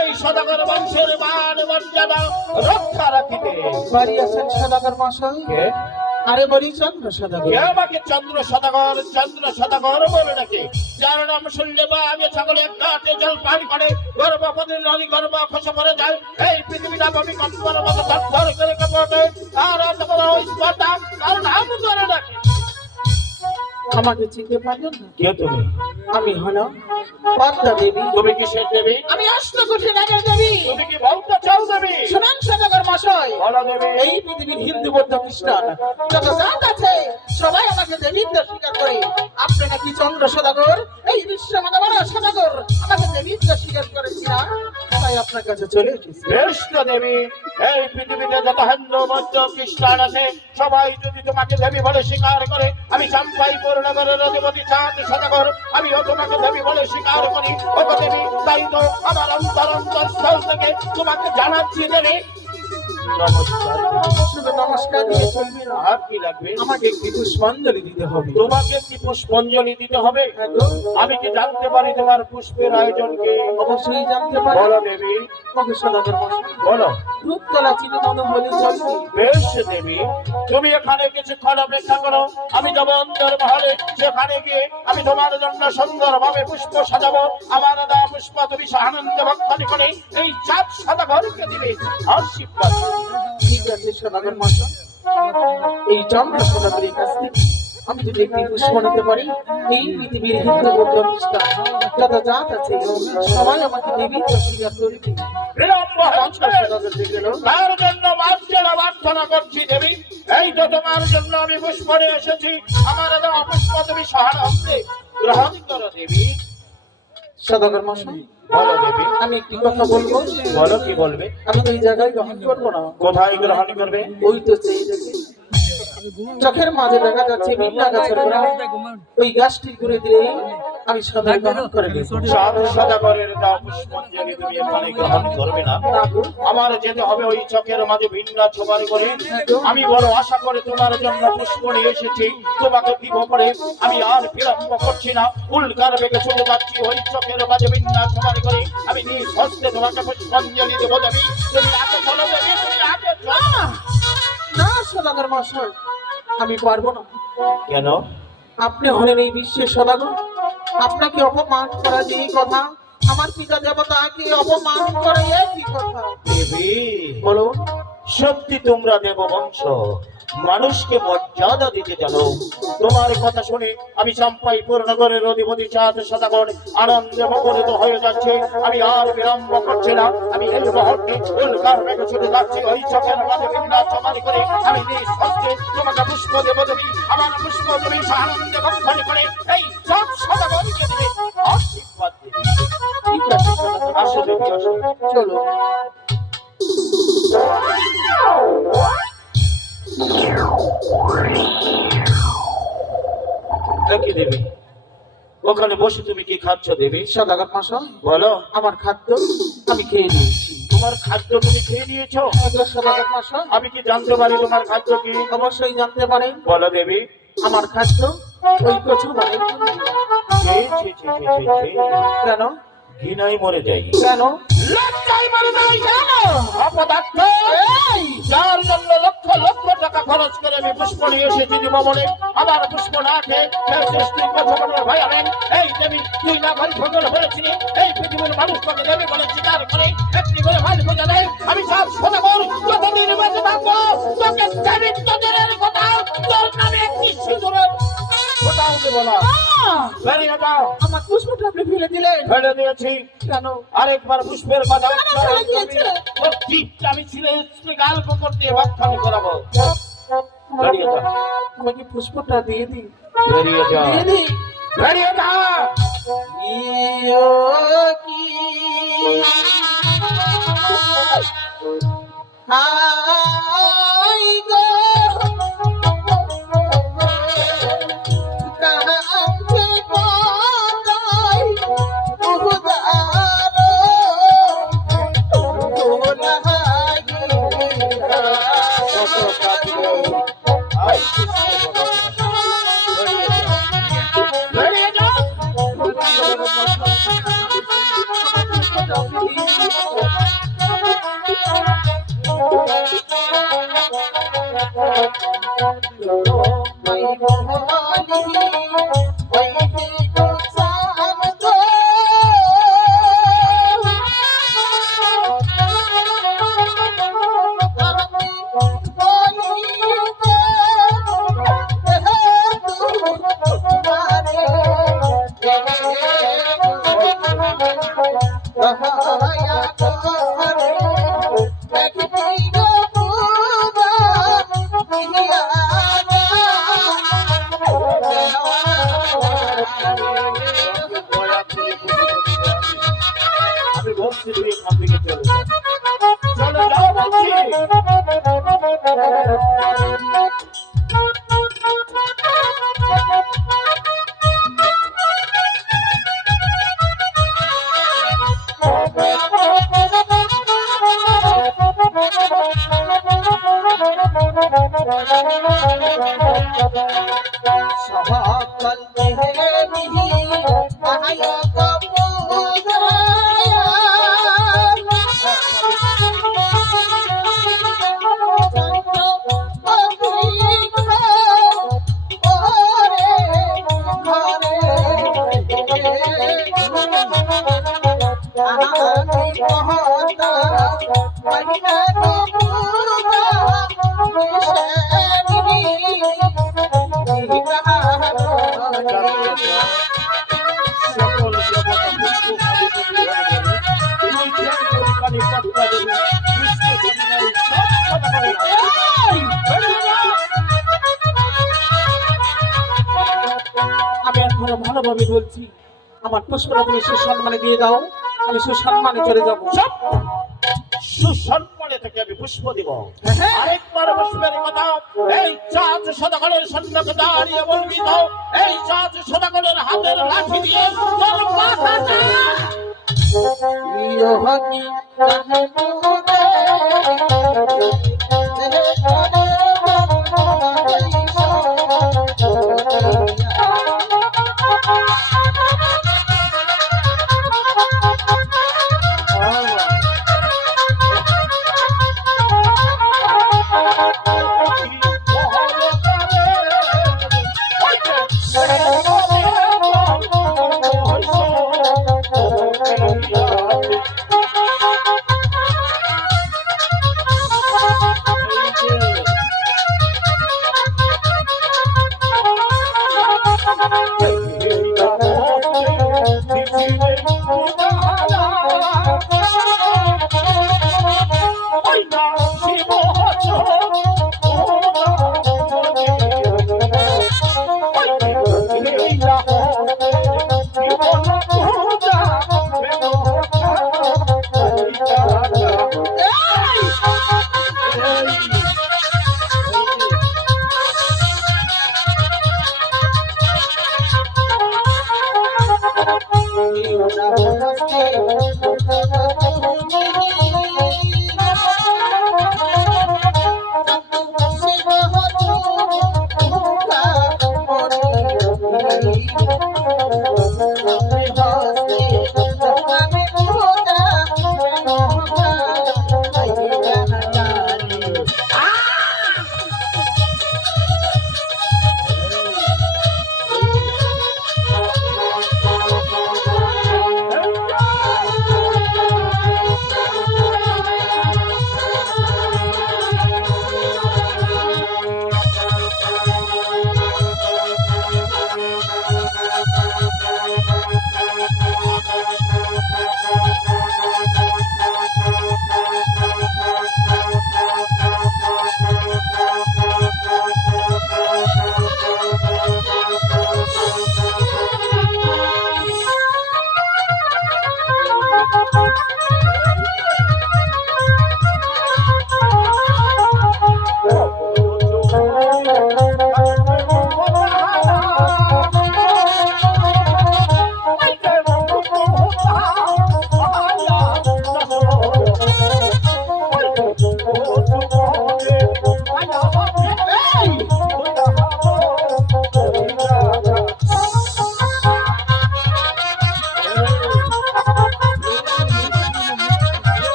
এই সদাগর বংশের মান মর্যাদা রক্ষা রাখিতে বাড়ি আছেন সদাগর মশাই। আরে বলি চন্দ্র সদাগর। আমাকে চন্দ্র সদাগর বলে ডাকে, যার নাম শুনলে বা আমি সকলে এক ঘাটে জল পান করে গর্ভপতি নদী গর্ভ খসে পড়ে যায়। এই পৃথিবীটা আমি কম্পর মতো থর করে কাঁপে, আর তার নাম করে ডাকে। আমাকে চিনতে পারলেন না? কে তুমি? আমি হলো পদ্মা দেবী। তুমি কিসের দেবী? আমি অষ্টকোটি নাগের দেবী। তুমি কি বলতে চাও দেবী? শুনুন সদাগর মশাই, বলো দেবী। এই পৃথিবীর হিন্দু বৌদ্ধ খ্রিস্টান যত জাত আছে সবাই আমাকে দেবীত্ব স্বীকার করে। আপনি নাকি চন্দ্র সদাগর, এই বিশ্ব মানবরা সদাগর আমাকে দেবীত্ব স্বীকার করেছি না, তাই আপনার কাছে চলে এসেছি। শ্রেষ্ঠ দেবী, এই পৃথিবীতে যত হিন্দু বৌদ্ধ খ্রিস্টান আছে সবাই যদি তোমাকে দেবী বলে স্বীকার করে, আমি চাম্পাইপুর নগরের অধিপতি চাঁদ সদাগর আমিও তোমাকে দেবী বলে স্বীকার করি। ওগো দেবী, তাই তো আমার অন্তরস্থল থেকে তোমাকে জানাচ্ছি দেবী। নমস্কার। শুধু নমস্কার দিয়ে চলবে না, আর কি লাগবে? আমাকে একটি পুষ্পাঞ্জলি দিতে হবে। তোমাকে কি পুষ্পাঞ্জলি দিতে হবে? আমি কি জানতে পারি তোমার পুষ্পের আয়োজন কি? অবশ্যই জানতে পারি। বলো দেবী। ওকে সদাগর মশাই, বলো। রূপতলা চিরনন্দন বলে চলবে। বেশ দেবী, তুমি এখানে কিছুক্ষণ অপেক্ষা করো, আমি যাব অন্দর মহলে। সেখানে গিয়ে আমি তোমার জন্য সুন্দরভাবে পুষ্প সাজাবো। আমার দেওয়া পুষ্প তুমি আনন্দ ভক্ষণ করে এই চাঁদ সদাগরকে দিবে আশীর্বাদ। ঠিক আছে সদাগর মশাই, এই চন্দ্র সদাগরের কাছ থেকে আমি যদি একটি পুষ্প নিতে পারি, এই পৃথিবীর হিন্দু বৌদ্ধ খ্রিস্টান যত জাত আছে সবাই আমাকে দেবীত্ব স্বীকার করবে। বিলম্ব হচ্ছে, তার জন্য প্রার্থনা করছি দেবী। এই তো তোমার জন্য আমি পুষ্প নিয়ে এসেছি, আমার দেওয়া পুষ্প তুমি সহানুভূতি গ্রহণ করো দেবী। সদাগর মশাই, বলো দেবী। আমি একটি কথা বলবো। বলো, কি বলবে? আমি তো এই জায়গায় গ্রহণ করবো না। কোথায় গ্রহণ করবে? ওই তো চেয়ে দেখে চোখের মাঝে দেখা যাচ্ছে বিন্না গাছের গোড়া, ওই গাছটি ঘুরে দিলে আমি সদাই গ্রহণ করে নেব। চাঁদ সদাগরের দেওয়া পুষ্পাঞ্জলি তুমি এখানে গ্রহণ করবে না? আমার যেতে হবে ওই চকের মাঝে ভিন্না ছোপার করে। আমি বড় আশা করে তোমার জন্য পুষ্প নিয়ে এসেছি, তোমাকে দিব করে আমি আর বিলম্ব করছি না। উল্কার বেগে চলে যাচ্ছি ওই চকের মাঝে ভিন্না ছোপার করে। আমি নিজ হস্তে তোমাকে পুষ্পাঞ্জলি দেবো দেবী। তুমি আগে চলো দেবী, তুমি আগে চলো। না সদাগর মশাই, আমি পারবো না। কেন? আপনি হলেন এই বিশ্বের সদাগর, আপনাকে অপমান করা যে এই কথা, আমার পিতা দেবতাকে অপমান করে এই কথা। দেবী, বলো। সত্যি তোমরা দেব বংশ, মানুষকে মর্যাদা দিতে জানো। তোমার কথা শুনে আমি চাম্পাইপুর নগরের অধিপতি চাঁদ সদাগর আনন্দে মুখরিত হয়ে যাচ্ছে। আমি আর বিলম্ব করছি না, আমি এই মুহূর্তে উল্কার বেগে ছুটে যাচ্ছি ওই চকের মাঝে ভিন্না চমারি করে। আমি নিজ হস্তে তোমাকে পুষ্প দেব দেবী। আমার পুষ্প তুমি আনন্দে ভক্ষণ করে এই চাঁদ সদাগরকে দেবে আশীর্বাদ দেবে। ঠিক আছে সদাগর, আসো দেবী, আসো। চলো। কি দেবী, ওখানে বসে তুমি কি খাচ্ছ দেবী? সদাগর মশাই, বলো। আমার খাদ্য আমি খেয়ে নিয়েছি। তোমার খাদ্য তুমি খেয়ে নিয়েছো? সদাগর মশাই, আমি কি জানতে পারি তোমার খাদ্য কি? অবশ্যই জানতে পারেন। বলো দেবী। আমার খাদ্য ওই কচু বানাই। কেন? ঘৃণায় মরে যাই। কেন? লজ্জায় মরে যাই। কেন? অপদার্থ, যার জন্য লক্ষ লক্ষ টাকা খরচ করে আমি পুষ্প নিয়ে এসেছি দিব বলে, আমার পুষ্প না খেয়ে সৃষ্টি কথা ভয় আনেন। এই দেবী, তুই না ভাই ভগল হয়েছিলি, এই পৃথিবীর মানুষ তোকে দেবী বলে স্বীকার করে একটি করে ভাই খোঁজা দেয়। আমি সব সদাগর যতদিন বেঁচে থাকবো তোকে দেবীত্ব দেওয়ার কথা, তোর নামে একটি সিঁদুরের ফোঁটাও দেব না। বেরিয়ে যাও। আমার পুষ্পটা আপনি ফেলে দিলেন। ফেলে দিয়েছি। কেন? আরেকবার পুষ্পের কথা ফেলে দিয়েছিলেন? আমি ছিলে গাল্প করতে ভাবখানি করাবো। বেরিয়ে যাও। আমাকে পুষ্পটা দিয়ে দিন। বেরিয়ে যাও। দিয়ে দিন। বেরিয়ে যাও। ইয়ো কি হাই গো কাছে পাতাই উদারো বেরিয়ে যাও। আমি বলছি তুই এখান থেকে চলে যা। চলে যাও বলছি। সকল দেহে মিহি আহায় সকল দেবতা পুষ্প খালি তুমি হয়ে গেলে তুমি ধ্যান করি কানে পাত্তা দেবে পুষ্প খালি সব কথা বলে আমি এখনো ভালোভাবে বলছি আমার পুষ্পটা তুমি সুসম্মানে দিয়ে দাও আমি সুসম্মানে চলে যাবো সব সুসম্মানে থেকে আমি পুষ্প দিব আরেকবার পুষ্পের কথা এই চাঁদ সদাগরের সন্ন্যাকে দাঁড়িয়ে বলবি তো এই চাঁদ সদাগরের হাতের লাঠি দিয়ে তোর মাথাটা ইয়োহনি কানে মুদে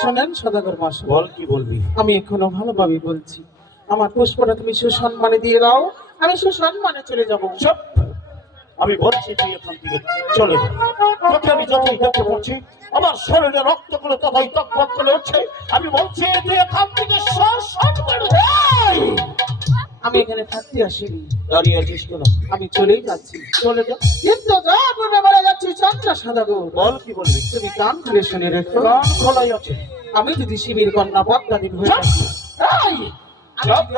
শোনেন সদাগর মশাই, বল কি বলবি? আমি এখনো ভালোভাবে বলছি, আমার পুষ্পটা তুমি সুসম্মানে দিয়ে দাও, আমি সুসম্মানে চলে যাব। চুপ! আমি বলছি তুই এখান থেকে চলে যা। তোকে আমি যতই দেখতে পাচ্ছি আমার শরীরে রক্তগুলো ততই টকবক করে উঠছে। আমি বলছি তুই এখান থেকে আমি এখানে থাকতে আসিনি, দাঁড়িয়ে আছিস কেন? আমি চলেই যাচ্ছি। চলে যা। কিন্তু যা বলে বলে যাচ্ছি চন্দ্র সদাগর, বল কি বলবি? তুমি কান খুলে শুনে রেখো, কান খোলাই আছে। আমি যদি শিবির কন্যা পদ্মাদি হয়ে চুপ! থাকি, এই! আমি যদি